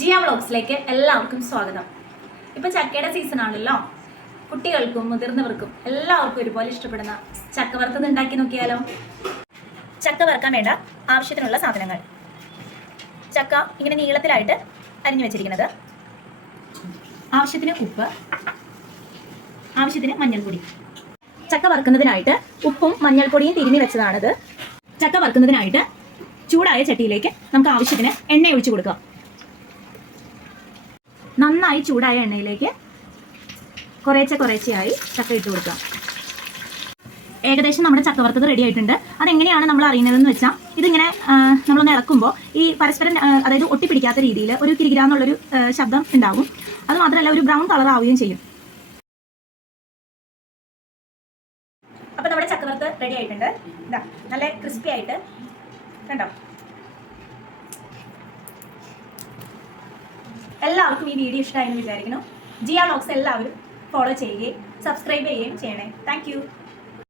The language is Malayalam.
ജിയ വ്ളോഗ്സിലേക്ക് എല്ലാവർക്കും സ്വാഗതം. ഇപ്പൊ ചക്കയുടെ സീസൺ ആണല്ലോ. കുട്ടികൾക്കും മുതിർന്നവർക്കും എല്ലാവർക്കും ഒരുപോലെ ഇഷ്ടപ്പെടുന്ന ചക്ക വറുത്തത് ഉണ്ടാക്കി നോക്കിയാലോ? ചക്ക വറുക്കാൻ വേണ്ട ആവശ്യത്തിനുള്ള സാധനങ്ങൾ. ചക്ക ഇങ്ങനെ നീളത്തിലായിട്ട് അരിഞ്ഞു വെച്ചിരിക്കുന്നത്. ആവശ്യത്തിന് ഉപ്പ്. ആവശ്യത്തിന് മഞ്ഞൾപ്പൊടി. ചക്ക വറുക്കുന്നതിനായിട്ട് ഉപ്പും മഞ്ഞൾപ്പൊടിയും തിരിഞ്ഞു വെച്ചതാണിത്. ചക്ക വറുക്കുന്നതിനായിട്ട് ചൂടായ ചട്ടിയിലേക്ക് നമുക്ക് ആവശ്യത്തിന് എണ്ണ ഒഴിച്ചു കൊടുക്കാം. നന്നായി ചൂടായ എണ്ണയിലേക്ക് കുറേച്ചെ കുറേച്ചെയായി ചക്ക ഇട്ട് കൊടുക്കാം. ഏകദേശം നമ്മുടെ ചക്കവർത്തത് റെഡി ആയിട്ടുണ്ട്. അതെങ്ങനെയാണ് നമ്മൾ അറിയുന്നതെന്ന് വെച്ചാൽ ഇതിങ്ങനെ നമ്മളൊന്ന് ഇളക്കുമ്പോൾ ഈ പരസ്പരം അതായത് ഒട്ടിപ്പിടിക്കാത്ത രീതിയിൽ ഒരു കിരികിരാന്നുള്ളൊരു ശബ്ദം ഉണ്ടാവും അത് മാത്രമല്ല ഒരു ബ്രൗൺ കളർ ആവുകയും ചെയ്യും. അപ്പോൾ നമ്മുടെ ചക്കവർത്ത് റെഡി ആയിട്ടുണ്ട്. ഇതാ നല്ല ക്രിസ്പി ആയിട്ട് കണ്ടോ? എല്ലാവർക്കും ഈ വീഡിയോ ഇഷ്ടമായെന്ന് വിചാരിക്കുന്നു. ജിയാ വ്ളോഗ്സ് എല്ലാവരും ഫോളോ ചെയ്യുകയും സബ്സ്ക്രൈബ് ചെയ്യുകയും ചെയ്യണേ. താങ്ക്